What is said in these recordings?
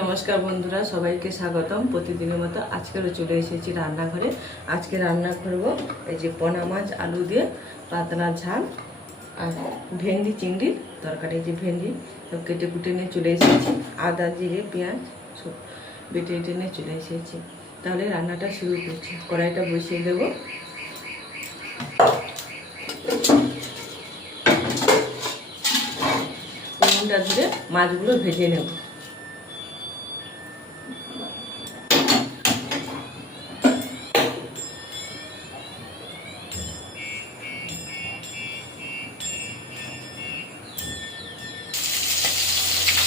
নমস্কার বন্ধুরা, সবাইকে স্বাগতম। প্রতিদিনের মতো আজকেরও চলে এসেছি রান্নাঘরে। আজকে রান্না করব এই যে পোনা মাছ আলু দিয়ে পাতলা ঝাল আর ভেন্ডি চিংড়ির তরকারি। যে ভেন্ডি সব কেটে কুটে নিয়ে চলে এসেছি, আদা জিরে পেঁয়াজ সব বেটে বেটে নিয়ে চলে এসেছি। তাহলে রান্নাটা শুরু করছি। কড়াইটা বসিয়ে দেবো। উনুনটা ধরে মাছগুলো ভেজে নেব।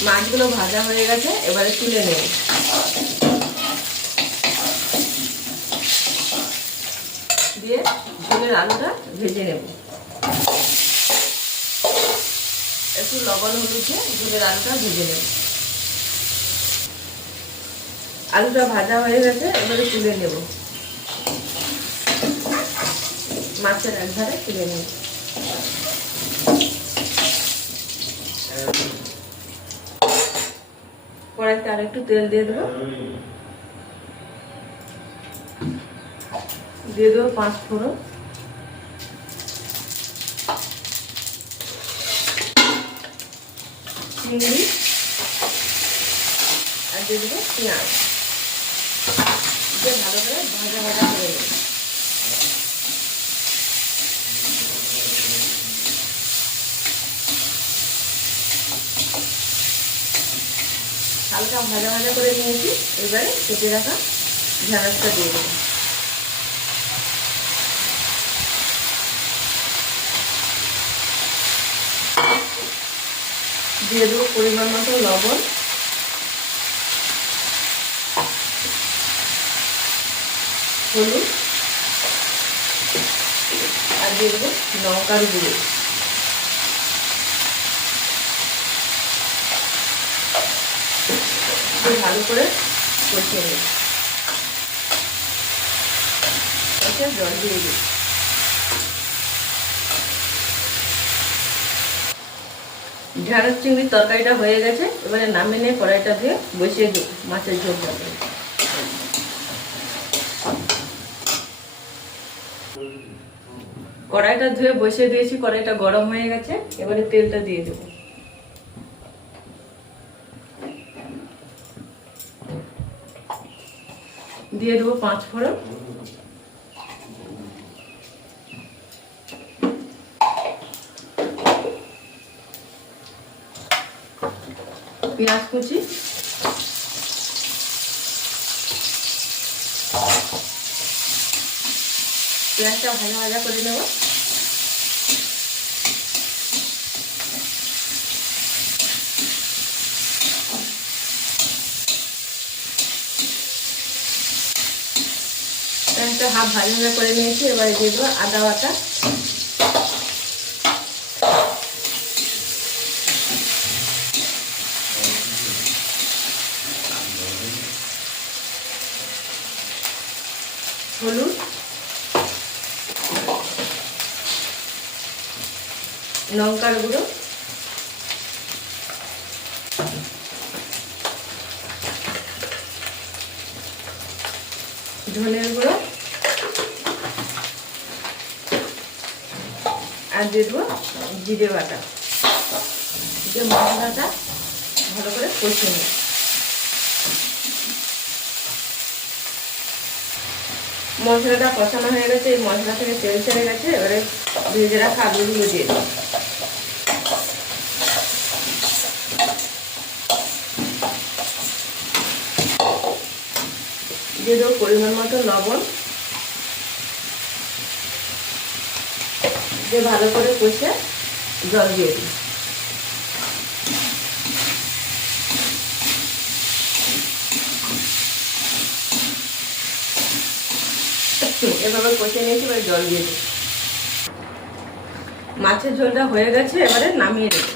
মাছগুলো ভাজা হয়ে গেছে, এবারে তুলে নেব। দিয়ে ঝোলের আলুটা ভেজে নেব। একটু লবণ হলুদ দিয়ে ঝোলের আলুটা ভেজে নেব। আলুটা ভাজা হয়ে গেছে, এবারে তুলে নেব। মাছের একধারে তুলে নেব। কড়াইতে আর একটু তেল দিয়ে দেবো। দিয়ে দেবো 5 ফোড়ন, চিংড়ি আর দিয়ে দেবো পেঁয়াজ। দিয়ে ভালো করে ভাজা ভাজা করে নেব। হালকা ভাজা ভাজা করে নিয়েছি, এবারে কেটে রাখা ঢেঁড়সটা দিয়ে দেবো। দিয়ে দেবো পরিমাণ মতো লবণ, হলুদ আর দিয়ে দেবো লঙ্কার গুঁড়ো। ভালো করে কষিয়ে নেব। জল দিয়ে দিই। ঢেঁড়স চিংড়ির তরকারিটা হয়ে গেছে, এবারে নামিয়ে নিয়ে কড়াইটা দিয়ে বসিয়ে দেবো মাছের ঝোল তরকারি। কড়াইটা ধুয়ে বসিয়ে দিয়েছি, কড়াইটা গরম হয়ে গেছে, এবারে তেলটা দিয়ে দেবো। দিয়ে দেবো 5 ফোড়ন, পেঁয়াজ কুচি, পেঁয়াজটা ভাজা ভাজা করে নেব। পেঁয়াজটা হাফ ভাজা ভাজা করে নিয়েছি, এবারে দিয়ে দেবো আদা বাটা, হলুদ, লঙ্কার গুঁড়ো, ধনের গুঁড়ো আর দিয়ে দেবো জিরে বাটা। দিয়ে মশলাটা ভালো করে কষিয়ে নেব। মশলাটা কষানো হয়ে গেছে, এই মশলা থেকে তেল ছেড়ে গেছে, এবারে ভেজে রাখা আলুগুলো দিয়ে দেবো। দিয়ে দেবো পরিমাণ মতো লবণ, দিয়ে ভালো করে কষে জল দিয়ে দিই। এভাবে কষে নিয়েছি, এবার জল দিয়ে দিই। মাছের ঝোলটা হয়ে গেছে, এবারে নামিয়ে দেবো।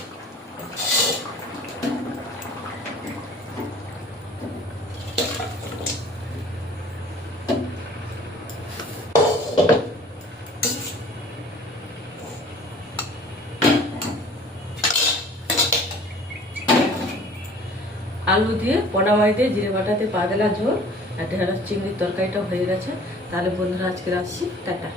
আলু দিয়ে পোনা মাছ দিয়ে জিরে বাটাতে পাতলা ঝোল আর ঢেঁড়স চিংড়ির তরকারিটাও হয়ে গেছে। তাহলে বন্ধুরা আজকে আসছি, টাটা।